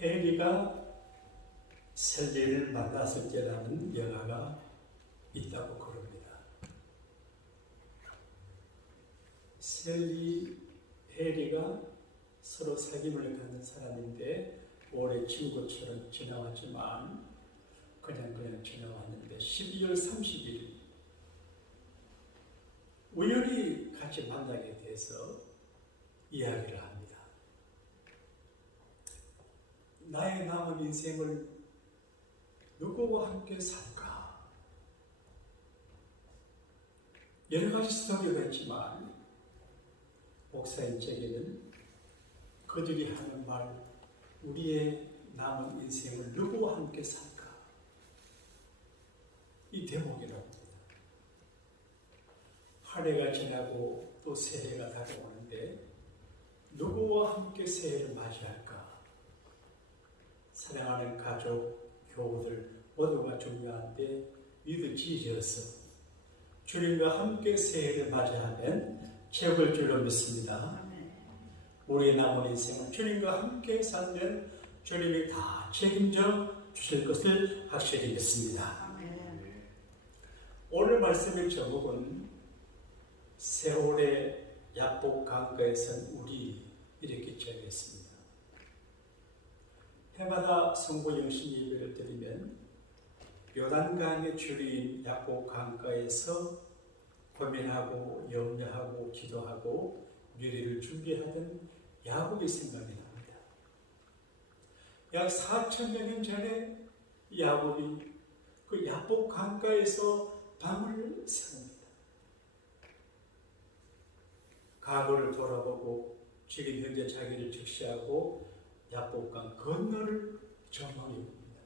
해리가 셀리를 만났을 때라는 영화가 있다고 그럽니다. 셀리, 해리가 서로 사귐을 갖는 사람인데 오래 친구처럼 지나왔지만 그냥 지나왔는데 12월 30일 우연히 같이 만나게 돼서 이야기를 합니다. 나의 남은 인생을 누구와 함께 살까? 여러 가지 스토리가 있지만 목사인 제게는 그들이 하는 말, 우리의 남은 인생을 누구와 함께 살까? 이 대목이라고 합니다. 한 해가 지나고 또 새해가 다가오는데 누구와 함께 새해를 맞이할까? 사랑하는 가족, 교우들 모두가 중요한데 위드 지저스 주님과 함께 새해를 맞이하면 최고일 줄로 믿습니다. 우리의 남은 인생은 주님과 함께 살면 주님이 다 책임져 주실 것을 확실히 믿습니다. 오늘 말씀의 제목은 세월의 약복 강가에 선 우리 이렇게 정했습니다. 해마다 성부 영신 예배를 드리면 요단강의 주류인 약복 강가에서 고민하고 염려하고 기도하고 미래를 준비하던 야곱이 생각이 납니다. 약 4,000여 년 전에 야곱이 그 약복 강가에서 밤을 새웁니다. 과거를 돌아보고 지금 현재 자기를 직시하고 약복강 건너를 전망해 봅니다.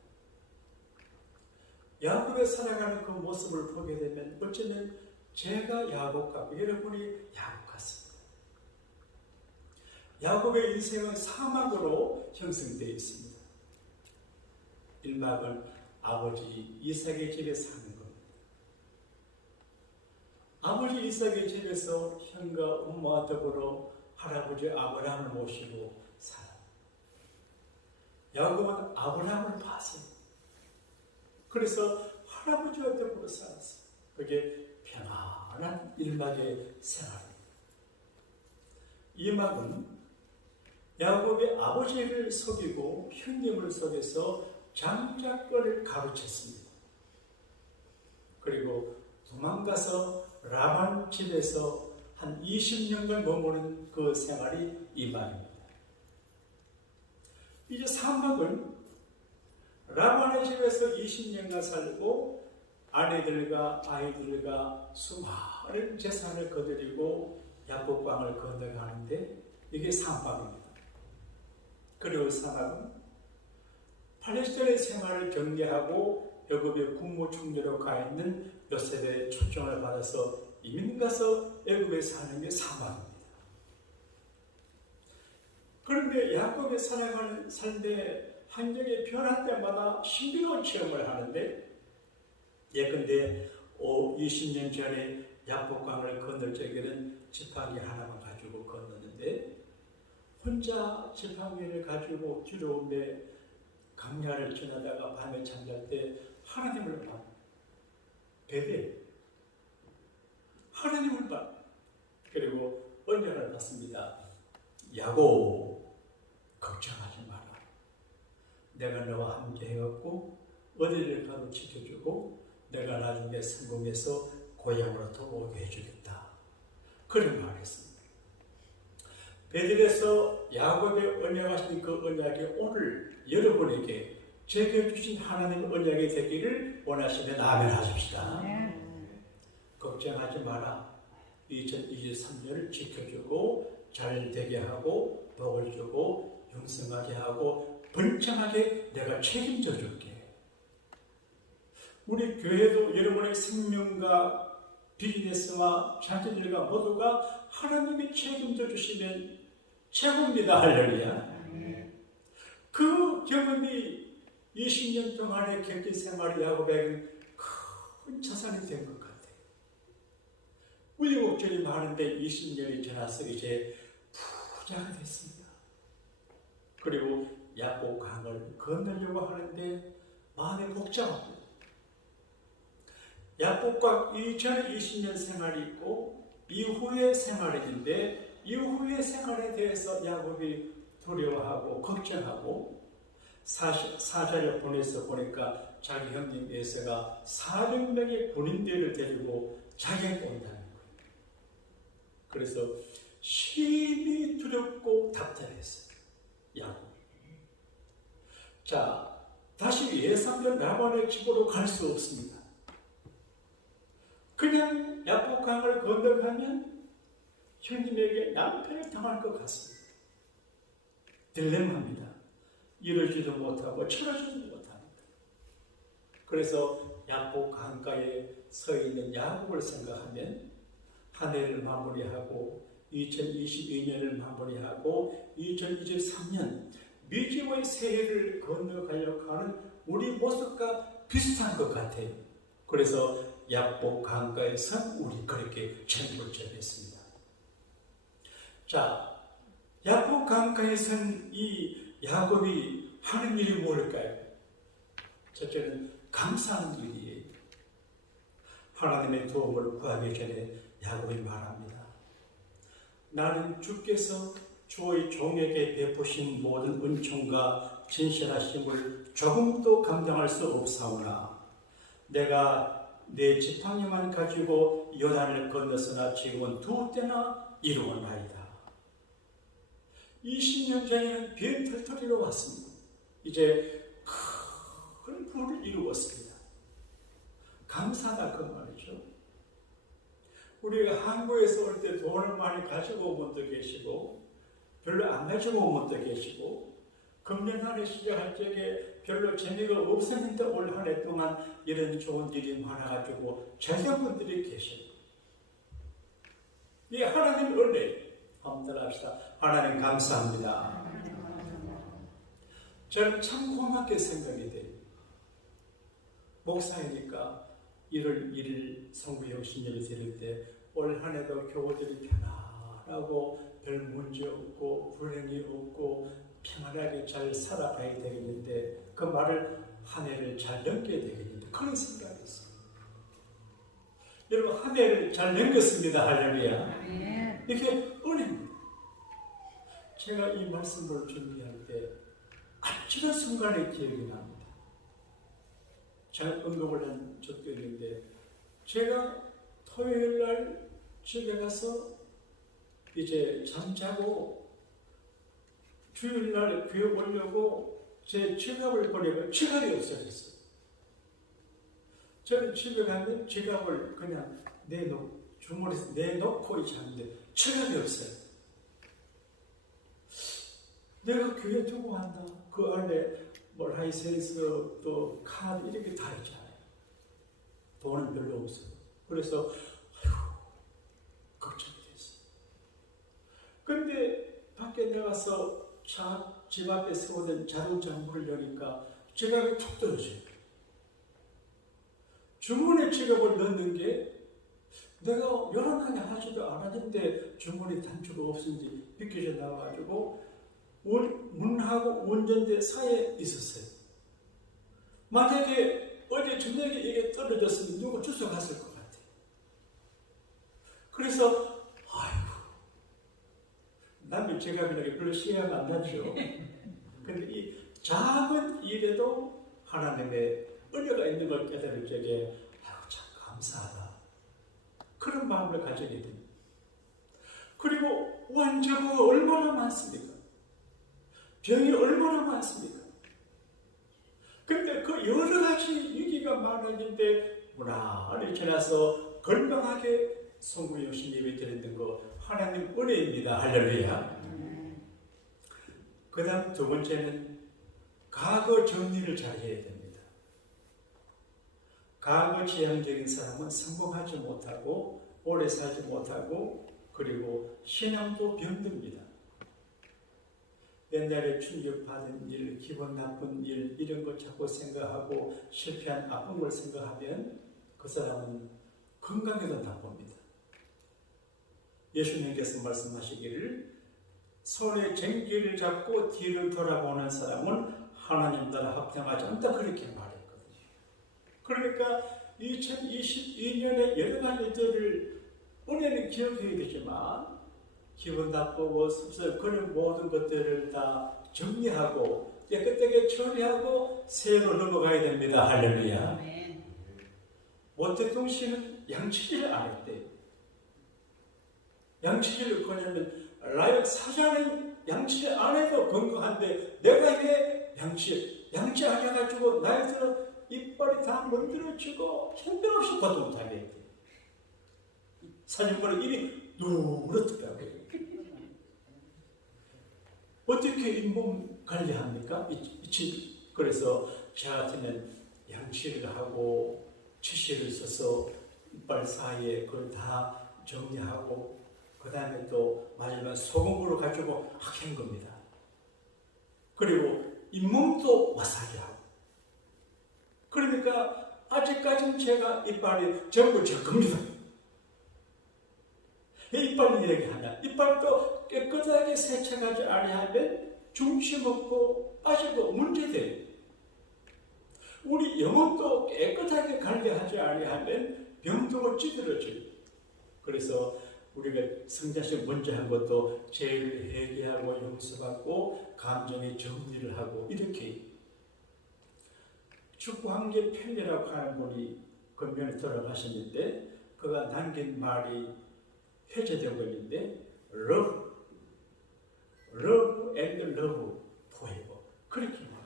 야곱의 살아가는 그 모습을 보게 되면 어쩌면 제가 야곱 같고 여러분이 야곱 같습니다. 야곱의 인생은 사막으로 형성되어 있습니다. 1막은 아버지 이삭의 집에 사는 겁니다. 아버지 이삭의 집에서 형과 엄마와 더불어 할아버지 아브라함을 모시고 살아. 야곱은 아브라함을 봤어요. 그래서 할아버지와 더불어 살았어요. 그게 편안한 1막의 생활입니다. 2막은 야곱의 아버지를 속이고 형님을 속여서 장자권을 가로챘습니다. 그리고 도망가서 라반 집에서 한 20년간 머무는 그 생활이 2막입니다. 이제 3막은 라반의 집에서 20년간 살고 아내들과 아이들과 수많은 재산을 거두리고 약복강을 건너가는데 이게 3막입니다. 그리고 4막은 팔레스타인의 생활을 격려하고 애굽의 국무총리로 가 있는 요셉의 초청을 받아서 이민 가서 애굽에 사는 게 4막입니다. 그런데 야곱이 살아가는 삶의 환경이 변할 때마다 신비로운 체험을 하는데 예컨대 20년 전에 약복강을 건널 적에는 지팡이 하나만 가지고 건넜는데 혼자 지팡이를 가지고 뒤로 오며 강야를 지나다가 밤에 잠잘 때 하나님을 봐. 베델 하나님을 봐. 그리고 언약을 받습니다. 야곱 걱정하지 마라. 내가 너와 함께 해갖고 어디를 가도 지켜주고 내가 나중에 성공해서 고향으로 돌아오게 해주겠다. 그런 말을 했습니다. 베델에서 야곱의 언약하신 그 언약이 오늘 여러분에게 제게 주신 하나님의 언약이 되기를 원하시면 아멘 하십시다. 걱정하지 마라. 2023년을 지켜주고 잘 되게 하고 복을 주고 영성하게 하고 번창하게 내가 책임져 줄게. 우리 교회도 여러분의 생명과 비즈니스와 자녀들과 모두가 하나님이 책임져 주시면 최고입니다. 할렐루야. 그 경험이 20년 동안의 객기 생활 야곱에게는 큰 자산이 된 것 같아요. 우여곡절이 많은데 20년이 지나서 이제 부자가 됐습니다. 그리고 야복 강을 건너려고 하는데 마음이 복잡합니다. 야복과 이전에 20년 생활이 있고 이후의 생활이 있는데 이후의 생활에 대해서 야곱이 두려워하고 걱정하고 사절을 보내서 보니까 자기 형님 에서가 400명의 군인들을 데리고 자기에게 온다는 거예요. 그래서 심히 두렵고 답답했어요. 야곱. 자, 다시 예상된 라반의 집으로 갈 수 없습니다. 그냥 야복강을 건너가면 형님에게 낭패를 당할 것 같습니다. 딜레마입니다. 이러지도 못하고 쳐라지도 못합니다. 그래서 야복 강가에 서 있는 야곱을 생각하면 한 해를 마무리하고 2022년을 마무리하고 2023년 미지의 새해를 건너가려고 하는 우리 모습과 비슷한 것 같아요. 그래서 야복 강가에서 우리 그렇게 전부를 전했습니다. 자, 야복 강가에선 이 야곱이 하는 일이 뭘까요? 첫째는 감사하는 일이에요. 하나님의 도움을 구하기 전에 야곱이 말합니다. 나는 주께서 주의 종에게 베푸신 모든 은총과 진실하심을 조금도 감당할 수 없사오나 내가 내 지팡이만 가지고 요단을 건너서나 지금은 2때나 이루어나이다. 20년 전에는 비행털터리로 왔습니다. 이제 큰 부를 이루었습니다. 감사하다 그 말이죠. 우리가 한국에서 올 때 돈을 많이 가지고 온 분도 계시고 별로 안 가지고 온 분도 계시고 금년 한 해 시작할 적에 별로 재미가 없었는데 올 한 해 동안 이런 좋은 일이 많아가지고 재정분들이 계시고 이 하나님 은혜 한번 따라합시다. 하나님 감사합니다. 저는 참 고맙게 생각이 돼요. 목사이니까 1월 1일 성부형 신년을 드릴 때 올 한 해도 교우들이 편안하고 별 문제 없고 불행이 없고 평안하게 잘 살아가야 되겠는데 그 말을 한 해를 잘 넘겨야 되겠는데 그런 생각이 있어요. 여러분 한 해를 잘 넘겼습니다. 할렐루야. 이렇게 은혜입니다. 제가 이 말씀을 준비할 때 아찔한 순간의 기억이 납니다. 제가 언급을 한 적도 있는데 제가 토요일 날 집에 가서 이제 잠자고 주일 날 교회 오려고 제 지갑을 보내면 지갑이 없어졌어요. 저는 집에 가면 지갑을 그냥 주머니에 내놓고 자는데 지갑이 없어요. 내가 교회 두고 간다. 그 안에 뭐 라이센스 또 카드 이렇게 다 있잖아요. 돈은 별로 없어요. 그래서 걱정이 됐어요. 근데 밖에 나가서 집 앞에 세우던 자동차 문을 여니까 지갑이 툭 떨어져요. 주머니에 지갑을 넣는 게 내가 여러 많이 하지도 않았는데 주머니 단추가 없은지 비켜져 나와가지고 문하고 운전대 사이에 있었어요. 만약에 어제 저녁에 이게 떨어졌으면 누가 주워갔을 것 같아요. 그래서 남의 지갑이라는 게 별로 시야가 안 나죠. 근데 이 작은 일에도 하나님의 은혜가 있는 걸 깨달을 적에 참 감사하다. 그런 마음을 가지게 됩니다. 그리고 원죄가 얼마나 많습니까? 병이 얼마나 많습니까? 근데 그 여러 가지 위기가 많았는데 무난히 지나서 건강하게 성부 예수님이 드리는 거 하나님 은혜입니다. 할렐루야. 그 다음 두 번째는 과거 정리를 잘 해야 됩니다. 과거 지향적인 사람은 성공하지 못하고 오래 살지 못하고 그리고 신앙도 병듭니다. 옛날에 충격받은 일, 기분 나쁜 일 이런 거 자꾸 생각하고 실패한 아픈 걸 생각하면 그 사람은 건강에도 나쁩니다. 예수님께서 말씀하시기를 손에 쟁기를 잡고 뒤를 돌아보는 사람은 하나님 나라 합당하지 않다 그렇게 말했거든요. 그러니까 2022년에 여러 가지 일들을 은혜는 기억해야겠지만 기분 나쁘고 씁쓸 그런 모든 것들을 다 정리하고 깨끗하게 처리하고 새해로 넘어가야 됩니다. 할렐루야. 모태동 씨는 양치질을 안 했대요. 양치질을 그러냐면 라이언 사자는 양치질 안 해도 건강한데 내가 왜 양치 안 해가지고 나이 들어 이빨이 다 문드러지고 형편없이 고통하게 돼. 사진 보는 입이 누렇더라고요. 어떻게 잇몸 관리합니까? 그래서 저 같으면 양치를 하고 치실을 써서 이빨 사이에 그걸 다 정리하고 그 다음에 또 마지막 소금물을 가지고 한 겁니다. 그리고 잇몸도 마사지하고. 그러니까 아직까지는 제가 이빨이 전부 제 겁니다. 이빨 얘기하냐? 이빨도 깨끗하게 세척하지 아니하면 중치 먹고 빠지고 문제돼요. 우리 영혼도 깨끗하게 관리하지 아니하면 병들고 찌들어져요. 그래서 우리가 성자식 먼저 한 것도 죄를 회개하고 용서받고 감정의 정리를 하고 이렇게 축구 황제 펠리라고 하는 분이 근면에 돌아가셨는데 그가 남긴 말이 회자되고 있는데 love and love forever 그렇게 말해요.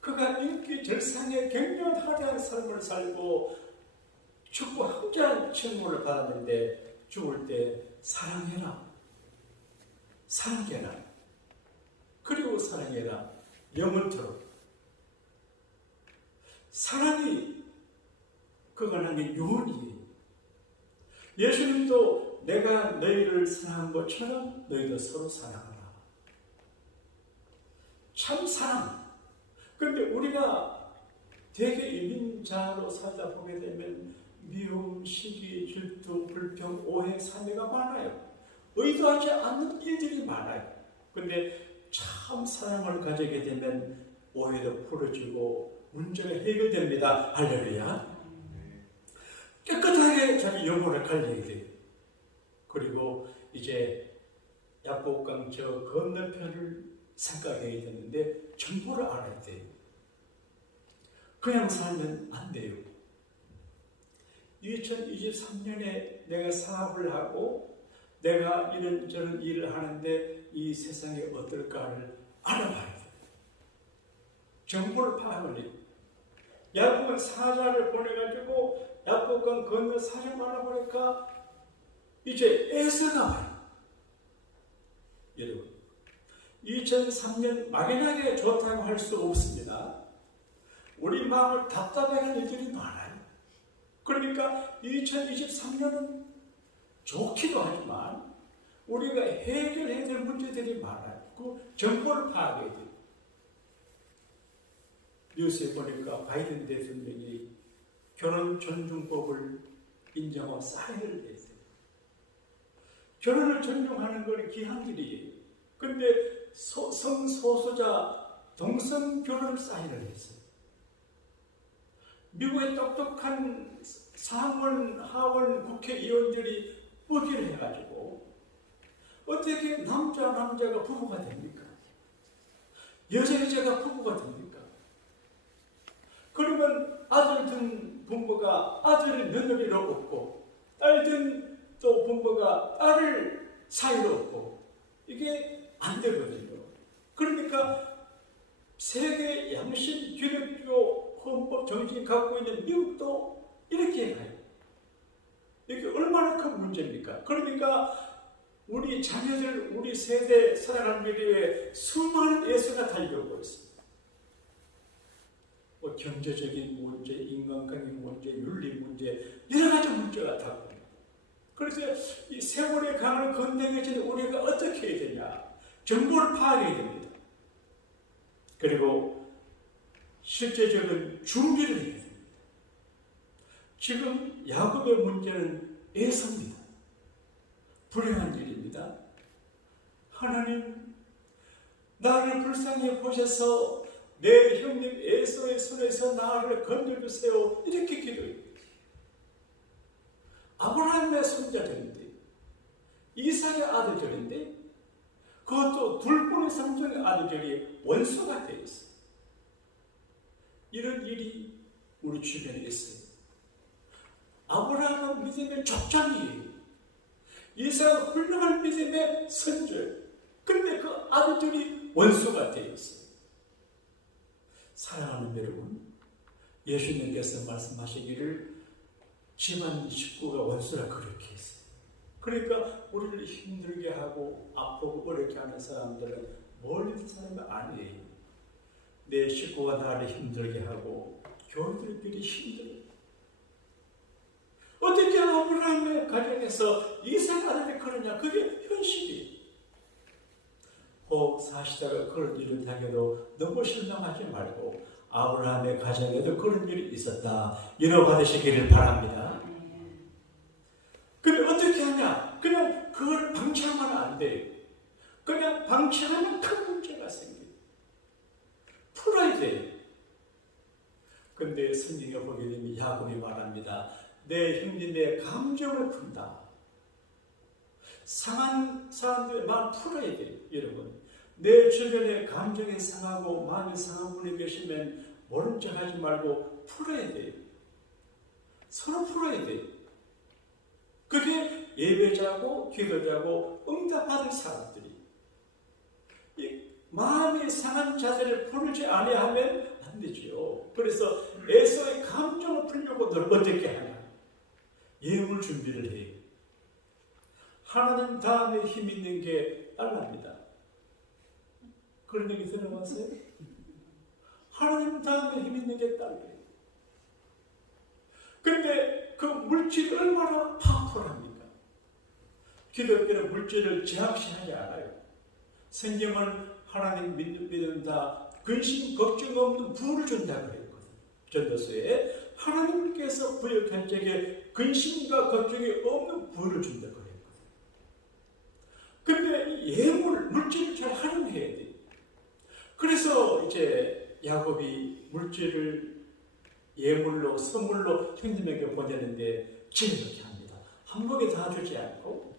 그가 인기 절상의 격렬하다는 삶을 살고 축구 황제라는 칭호를 받았는데 죽을 때 사랑해라 그리고 사랑해라 영원토록 사랑이 그가 남긴 유언이에요. 예수님도 내가 너희를 사랑한 것처럼 너희도 서로 사랑하라. 참 사랑. 그런데 우리가 되게 이민자로 살다 보게 되면 미움, 시기, 질투, 불평, 오해, 사매가 많아요. 의도하지 않는 일들이 많아요. 그런데 참 사랑을 가지게 되면 오해도 풀어지고 문제가 해결됩니다. 할렐루야. 깨끗하게 자기 영혼을 관리해야 돼요. 그리고 이제 야복강 저 건너편을 생각해야 되는데 정보를 알아야 돼요. 그냥 살면 안 돼요. 2023년에 내가 사업을 하고 내가 이런저런 일을 하는데 이 세상이 어떨까를 알아봐야 돼요. 정보를 파악을 해요. 야곱은 사자를 보내가지고 야복강 건너 사자 만나보니까 이제 에서가 와요. 여러분 2003년 막연하게 좋다고 할 수 없습니다. 우리 마음을 답답하게 하는 일들이 많아요. 그러니까 2023년은 좋기도 하지만 우리가 해결해야 될 문제들이 많아요. 그 정보를 파악해야 돼요. 뉴스에 보니까 바이든 대통령이 결혼 존중법을 인정하고 사인을 했어요. 결혼을 존중하는 건 귀한 일이에요. 그런데 성소수자 동성 결혼을 사인을 했어요. 미국의 똑똑한 상원, 하원 국회의원들이 의결을 해가지고 어떻게 남자가 부부가 됩니까? 여자가 부부가 됩니까? 그러면 아들 둔 부모가 아들을 며느리로 얻고 딸 둔 또 부모가 딸을 사이로 얻고 이게 안 되거든요. 그러니까 세계 양심 기독교 헌법 정신이 갖고 있는 미국도 이렇게 가요. 이게 얼마나 큰 문제입니까? 그러니까 우리 자녀들, 우리 세대 살아가는 미래에 수많은 예수가 달려오고 있습니다. 뭐 경제적인 문제, 인간관계 문제, 윤리 문제, 여러 가지 문제가 다 보입니다. 그래서 이 세월의 강을 건너게지는 우리가 어떻게 해야 되냐? 정보를 파악해야 됩니다. 그리고 실제적인 준비를 해야 됩니다. 지금 야곱의 문제는 에서입니다. 불행한 일입니다. 하나님, 나를 불쌍히 보셔서 내 형님 에서의 손에서 나를 건져주세요. 이렇게 기도해요. 아브라함의 손자들인데, 이삭의 아들들인데, 그것도 둘뿐의 성전의 아들들이 원수가 되어 있어요. 이런 일이 우리 주변에 있어요. 아브라함은 믿음의 족장이에요. 이삭은 훌륭한 믿음의 선조예요. 그런데 그 아들들이 원수가 되어 있어요. 사랑하는 여러분, 예수님께서 말씀하시기를 집안 식구가 원수라 그렇게 했어요. 그러니까 우리를 힘들게 하고 아프고 어렵게 하는 사람들은 멀리 있는 사람이 아니에요. 내 식구가 나를 힘들게 하고 교우들끼리 힘들어요. 어떻게 아브라함의 가정에서 이삭 아들이 그러냐? 그게 현실이에요. 혹 사시다가 그런 일을 당해도 너무 실망하지 말고 아브라함의 가정에도 그런 일이 있었다. 위로받으시기를 바랍니다. 그럼 어떻게 하냐? 그냥 그걸 방치하면 안 돼요. 그냥 방치하면 큰 문제가 생겨요. 풀어야 돼요. 근데 성경에 보게 되면 야곱이 말합니다. 내 형님의 감정을 푼다. 상한 사람들의 마음 풀어야 돼요. 여러분, 내 주변에 감정이 상하고 마음이 상한 분이 계시면 모른 척 하지 말고 풀어야 돼요. 서로 풀어야 돼요. 그게 예배자고 기도자고 응답받을 사람들이. 이 마음이 상한 자세를 풀지 아니하면 안 되지요. 그래서 에서의 감정을 풀려고 널 어떻게 하냐? 예물 준비를 해요. 하나님 다음에 힘 있는 게 딸랍니다. 그런 얘기 들어봤어요? 하나님 다음에 힘 있는 게 딸이에요. 그런데 그 물질이 얼마나 파워풀합니까? 기독교는 물질을 제약시하지 않아요. 성경은 하나님 믿는다, 근심 걱정 없는 부를 준다고 그랬거든요. 전도서에 하나님께서 부여한 자에게 근심과 걱정이 없는 부를 준다고 그랬거든요. 그런데 예물, 물질을 잘 활용해야 돼요. 그래서 이제 야곱이 물질을 예물로, 선물로 형님에게 보내는데 지금 이렇게 합니다. 한 번에 다 주지 않고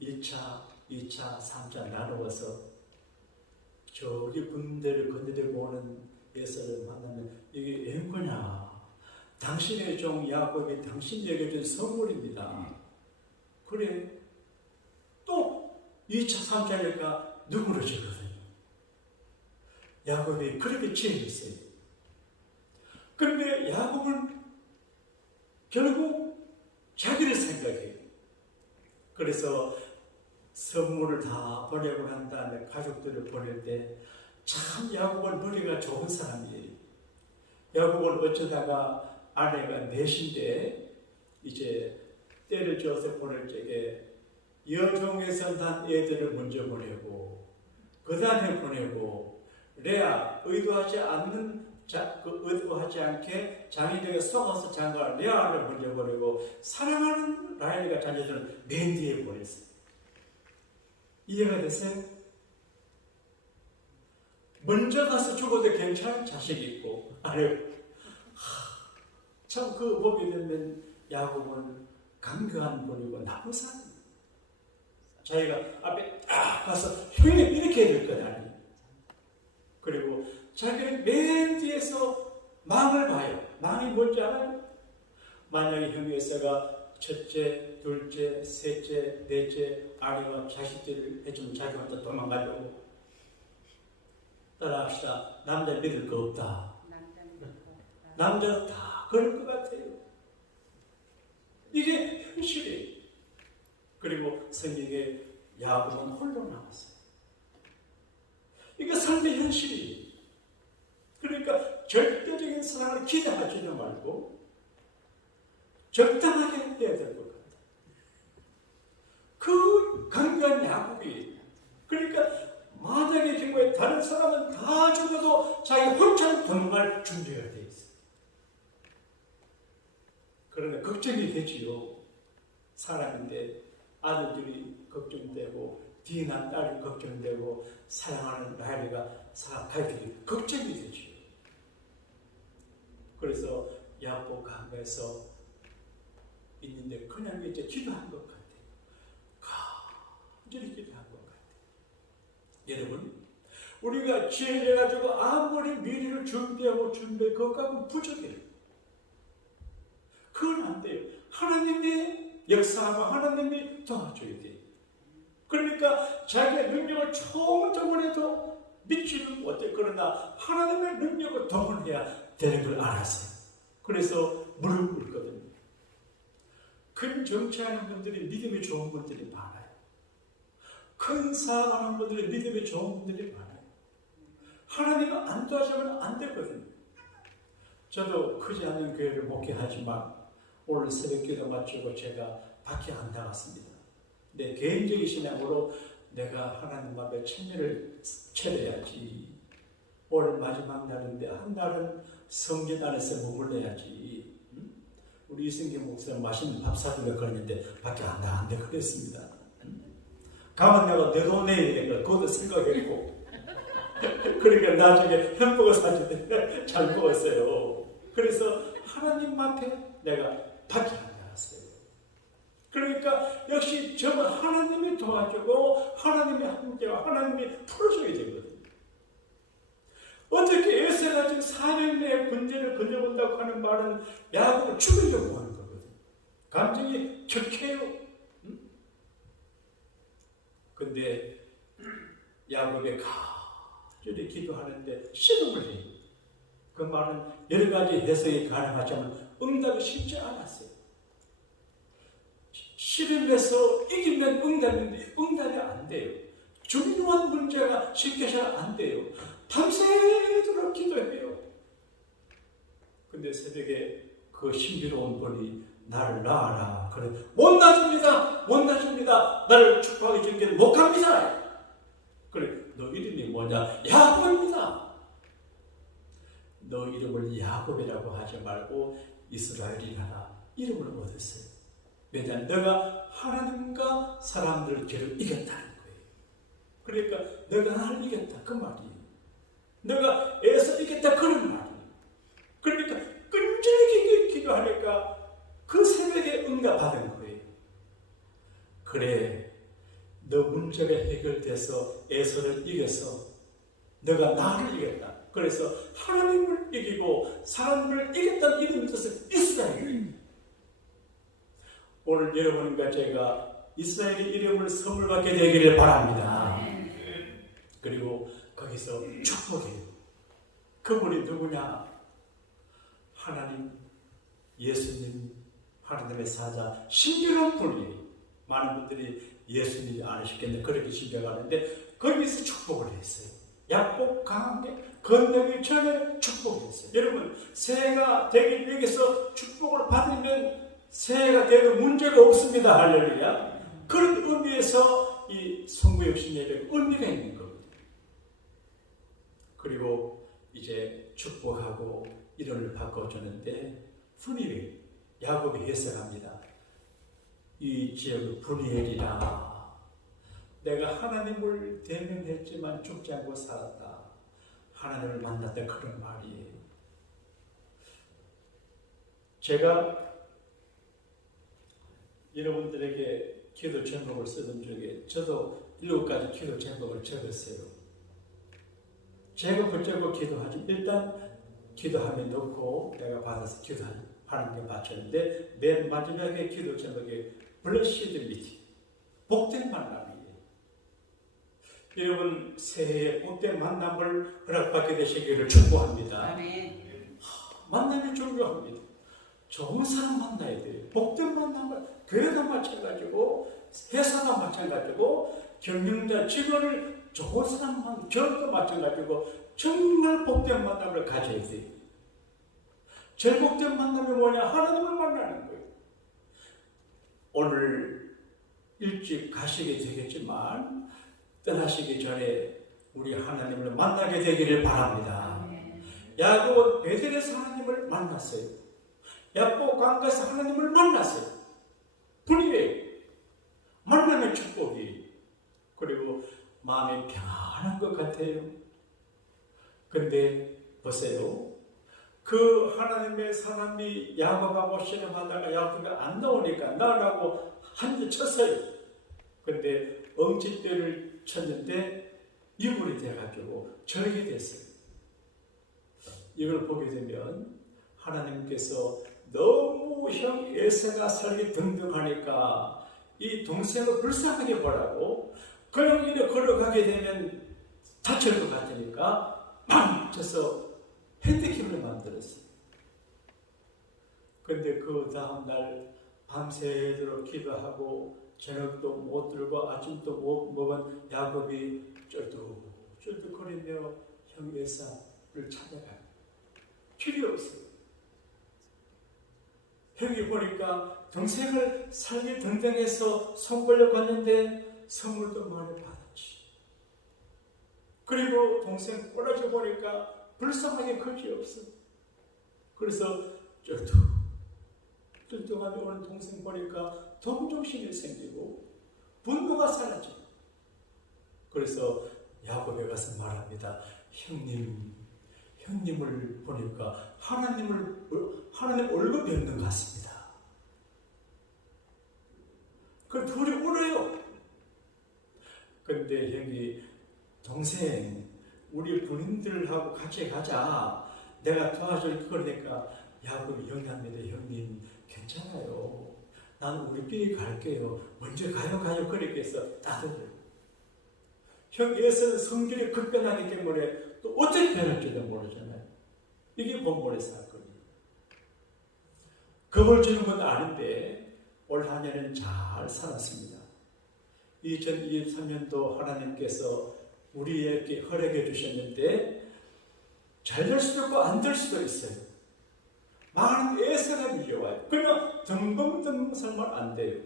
1차, 2차, 3차 나누어서 저기 군대를 건너들고 오는 예서를 만나면 이게 웬 거냐? 당신의 종 야곱이 당신에게 준 선물입니다. 그래, 또 2차, 3차니까 누구를 주거든요. 야곱이 그렇게 취했어요. 그런데 야곱은 결국 자기를 생각해요. 그래서 선물을 다 보내고 난 다음에 가족들을 보낼 때 참 야곱은 머리가 좋은 사람이에요. 야곱은 어쩌다가 아내가 넷인데 이제 때를 지어서 보낼 적에 여종에서 난 애들을 먼저 보내고 그 다음에 보내고 레아 의도하지 않게 장인에게 속아서 장가를 레아를 먼저 보내고 사랑하는 라헬과 자녀들은 맨 뒤에 보냈어요. 이해가 됐어요? 먼저 가서 죽어도 괜찮은 자식이 있고 참 그 보게 되면 야곱은 강경한 분이고 나쁜 사람이에요. 자기가 앞에 딱 가서 형님 이렇게 해야 될 것 아니에요. 그리고 자기는 맨 뒤에서 망을 봐요. 망이 뭔지 알아요? 만약에 형에서가 첫째, 둘째, 셋째, 넷째 아내와 자식들을 해주면 자기 혼자 도망가려고. 따라합시다. 남자 믿을 거 없다. 남자는 다 그럴 것 같아요. 이게 현실이에요. 그리고 성경에 야곱은 홀로 남았어요. 이게 삶의 현실이에요. 그러니까 절대적인 사랑을 기대하지도 말고 적당하게 해야 될 것 같아요. 그 강한 야곱이 그러니까 만약의 경우에 다른 사람은 다 죽어도 자기 혼자 도망갈 준비가 되어 있어요. 그러나 걱정이 되지요. 사람인데 아들들이 걱정되고 뒤에 난 딸이 걱정되고 사랑하는 라헬이가 갈 길이 걱정이 되죠. 그래서 야곱 강에서 있는데 그냥 이제 기도한 것 같아요. 간절히 기도한 것 같아요. 여러분, 우리가 지혜해가지고 아무리 미래를 준비하고 그것과는 부족해요. 그건 안 돼요. 하나님의 역사하고 하나님이 도와줘야 돼요. 그러니까 자기의 능력을 동원해도 믿지는 못해. 그러나 하나님의 능력을 동원해야 되는 걸 알았어요. 그래서 무릎 꿇거든요. 큰 정치하는 분들이 믿음이 좋은 분들이 많아요. 큰 사랑하는 분들이 믿음이 좋은 분들이 많아요. 하나님은 안 도와주면 안 되거든요. 저도 크지 않은 교회를 목회하지만 오늘 새벽기도 마치고 제가 밖에 안 나갔습니다. 내 개인적인 신앙으로 내가 하나님 앞에 천년을 차려야지. 오늘 마지막 날인데 한 달은 성전 안에서 머물러야지. 우리 이승기 목사님 맛있는 밥 사주려 그러는데 밖에 안 나간대 그랬습니다. 가면 내가 내 돈 내야 되니까 그것도 생각했고 그러니까 나중에 햄버거 사주는데 잘 먹었어요. 그래서 하나님 앞에 내가 밖에 안 나갔어요. 그러니까 역시 저는 하나님이 도와주고 하나님이 함께하고 하나님이 풀어줘야 되거든요. 어떻게 에서가 지금 4년 내에 군대를 건져본다고 하는 말은 야곱을 죽이려고 하는 거거든요. 감정이 격해요. 근데 야곱이 간절히 기도하는데 시름을 해요. 그 말은 여러 가지 해석이 가능하지만 응답이 쉽지 않았어요. 시름해서 이기면 응답인데 응답이 안 돼요. 중요한 문제가 쉽게 잘 안 돼요. 밤새도록 기도해요. 근데 새벽에 그 신비로운 분이 나를 낳아라. 그래, 못 낳습니다. 못 낳습니다. 나를 축복하기 전까지 못 갑니다. 그래, 너 이름이 뭐냐? 야곱입니다. 너 이름을 야곱이라고 하지 말고 이스라엘이라 이름을 얻었어요. 왜냐하면 너가 하나님과 사람들을 죄를 이겼다는 거예요. 그러니까 너가 나를 이겼다 그 말이에요. 너가 애서 이겼다 그런 말이에요. 그러니까 끈질기게 기도하니까 그 새벽에 응답받은 거예요. 그래, 너 문제가 해결돼서 에서를 이겨서 너가 나를 이겼다. 그래서 하나님을 이기고 사람을 이겼다는 이름이 있어서 이스라엘. 오늘 여러분과 제가 이스라엘의 이름을 선물 받게 되기를 바랍니다. 그리고 거기서 축복해요. 그분이 누구냐? 하나님, 예수님, 하나님의 사자, 신비로운 분이에요. 많은 분들이 예수님이 아시겠네 그렇게 신경하는데 거기서 축복을 했어요. 야곱 강에 건너기 전에 축복했어요. 여러분, 새해가 되기 위해서 축복을 받으면 새해가 되는 문제가 없습니다. 할렐루야. 그런 의미에서 이 성부역신 예배가 의미가 있는 겁니다. 그리고 이제 축복하고 이름을 바꿔주는데 분이엘, 야곱이 해석합니다. 이 지역은 분이엘이라. 내가 하나님을 대면했지만 죽지 않고 살았다. 하나님을 만났다 그런 말이에요. 제가 여러분들에게 기도 제목을 쓰던 중에 저도 7가지 기도 제목을 적었어요. 제가 붙잡고 기도하지. 일단 기도하면 넣고 내가 받아서 기도하는 게 맞췄는데 맨 마지막에 기도 제목이 Blessed Meeting, 복된 만남이에요. 여러분 새해에 복된 만남을 허락받게 되시기를 축복합니다. 아멘. 만남이 중요합니다. 좋은 사람 만나야 돼요. 복된 만남을 교회도 마찬가지고 회사도 마찬가지고 경영자 직원을 좋은 사람만 저도 마찬가지고 정말 복된 만남을 가져야 돼요. 제일 복된 만남이 뭐냐? 하나님을 만나는 거예요. 오늘 일찍 가시게 되겠지만 떠나시기 전에 우리 하나님을 만나게 되기를 바랍니다. 야곱은 베델에서 하나님을 만났어요. 야곱 강가에서 하나님을 만났어요. 분위기 만남의 축복이. 그리고 마음이 평안한 것 같아요. 근데 보세요. 그 하나님의 사람이 야곱하고 씨름하다가 야곱이 안 나오니까 나라고 한 대 쳤어요. 근데 엉치뼈를 쳤는데 유물이 돼가지고 절게 됐어요. 이걸 보게 되면 하나님께서 너무 형 에서가 살기 등등하니까 이 동생을 불쌍하게 보라고 그냥 이렇게 걸어가게 되면 다칠 것 같으니까 막 쳐서 핸디캡을 만들었어요. 근데 그 다음날 밤새도록 기도하고 저녁도 못 들고 아침도 못 먹은 야곱이 쩔뚝쩔뚝거리며 형 에사를 찾아가요. 필요 없어요. 형이 보니까 동생을 살기 등등해서 손 벌려봤는데 선물도 많이 받았지. 그리고 동생 꼬라져 보니까 불쌍하게 그지없어. 그래서 쩔뚝하게 오는 동생 보니까 동정심이 생기고 분노가 사라져. 그래서 야곱에 가서 말합니다. 형님을 보니까 하나님 얼굴 뵙는 것 같습니다. 그 둘이 울어요. 근데 형이 동생 우리 부인들하고 같이 가자. 내가 도와줄 거니까 야곱이 영합니다. 형님 괜찮아요. 나는 우리끼리 갈게요. 먼저 가요. 그렇게 해서 다들 형 에서는 성질이 급변하기 때문에 또 어떻게 변할지도 모르잖아요. 이게 본문의 사건이에요. 겁을 주는 건 아는데 올 한 해는 잘 살았습니다. 2023년도 하나님께서 우리에게 허락해 주셨는데 잘 될 수도 있고 안 될 수도 있어요. 많은 애서가 밀려와요. 그냥 덩벙덩 살면 안 돼요.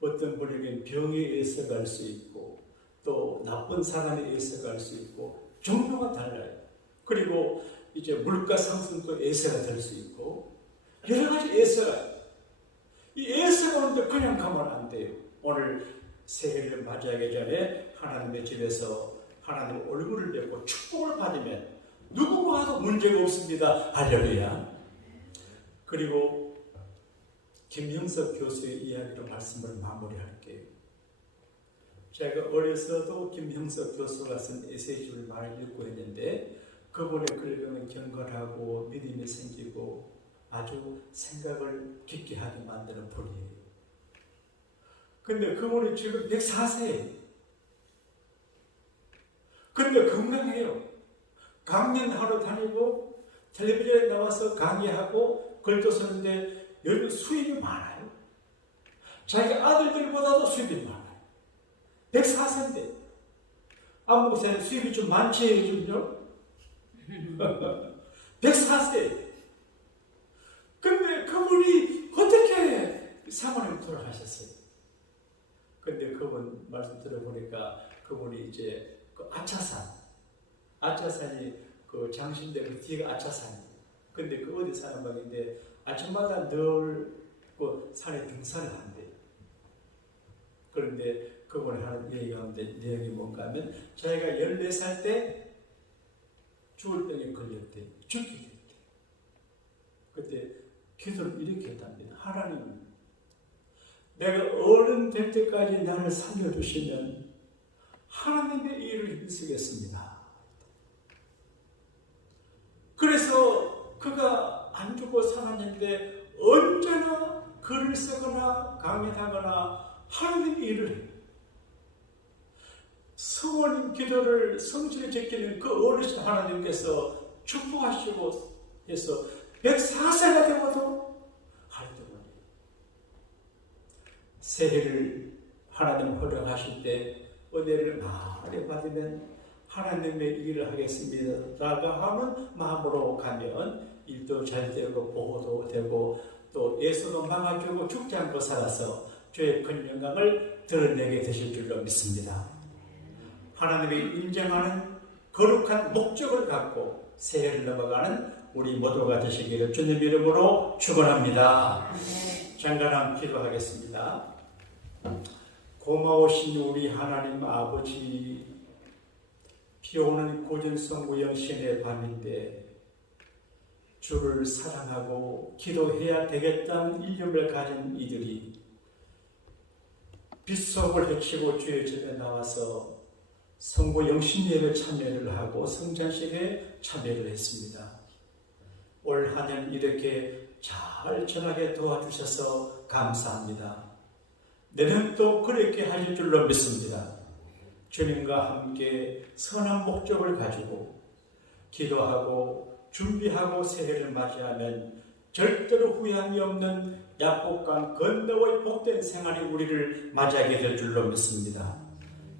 어떤 분에게는 병에 애서갈 수 있고 또 나쁜 사람에 애서갈 수 있고 종류가 달라요. 그리고 이제 물가 상승도 애서가 될 수 있고 여러 가지 애서가 이 애서가 오는데 그냥 가면 안 돼요. 오늘 새해를 맞이하기 전에 하나님의 집에서 하나님의 얼굴을 뵙고 축복을 받으면 누구와도 문제가 없습니다. 할렐루야. 그리고 김형석 교수의 이야기로 말씀을 마무리할게요. 제가 어려서도 김형석 교수가 쓴 에세이집을 많이 읽고 했는데 그분의 글은 경건하고 믿음이 생기고 아주 생각을 깊게 하게 만드는 분이에요. 근데 그분이 지금 104세예요. 근데 건강해요. 강연하러 다니고 텔레비전에 나와서 강의하고 글도 쓰는데 요즘 수입이 많아요. 자기 아들들보다도 수입이 많아요. 104세인데 안목사님 수입이 좀 많지 요즘요? 104세. 근데 그분이 어떻게 사모님 돌아가셨어요? 근데 그분 말씀 들어보니까 그분이 이제 그 아차산이 그 장신대로 뒤가 아차산이에요. 근데 그 어디 사는 방인데 아침마다 늘 그 산에 등산을 한대요. 그런데 그분이 하는 얘기 가운데 내용이 뭔가 하면 자기가 14살 때 죽을 병에 걸렸대. 죽게 됐대. 그때 기도를 이렇게 했답니다. 하나님, 내가 어른 될 때까지 나를 살려주시면 하나님의 일을 힘쓰겠습니다. 그래서 그가 안 죽고 살았는데 언제나 글을 쓰거나 강의하거나 하나님의 일을 해요. 성원 기도를 성실히 지키는 그 어르신 하나님께서 축복하시고 해서 104세가 되어도 활동을 해요. 새해를 하나님 허락하실 때 은혜를 많이 받으면 하나님의 일을 하겠습니다 라고 하는 마음으로 가면 일도 잘 되고 보호도 되고 또 예수도 막아주고 죽지 않고 살아서 주의 큰 영광을 드러내게 되실 줄로 믿습니다. 하나님이 인정하는 거룩한 목적을 갖고 새해를 넘어가는 우리 모두가 되시기를 주님 이름으로 축원합니다. 잠깐 기도하겠습니다. 고마우신 우리 하나님 아버지, 비오는 고전성구 영신의 밤인데 주를 사랑하고 기도해야 되겠다는 일념을 가진 이들이 빗속을 헤치고 주의 전에 나와서 성구 영신 예배 참여를 하고 성찬식에 참여를 했습니다. 올 한 해 이렇게 잘 전하게 도와주셔서 감사합니다. 내년도 그렇게 하실 줄로 믿습니다. 주님과 함께 선한 목적을 가지고 기도하고 준비하고 새해를 맞이하면 절대로 후회함이 없는 약복강 건너의 복된 생활이 우리를 맞이하게 될 줄로 믿습니다.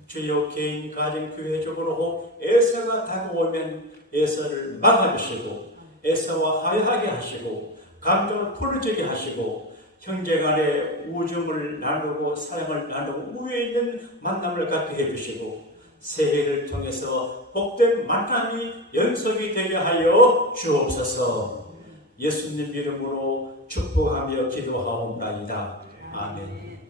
주여 개인, 가정, 교회적으로 애서가 다가오면 애서를 막아주시고 애서와 화해하게 하시고 감정을 풀어지게 하시고 형제간의 우정을 나누고 사랑을 나누고 우애 있는 만남을 갖게 해주시고 새해를 통해서 복된 만남이 연속이 되게 하여 주옵소서. 예수님 이름으로 축복하며 기도하옵나이다. 아멘.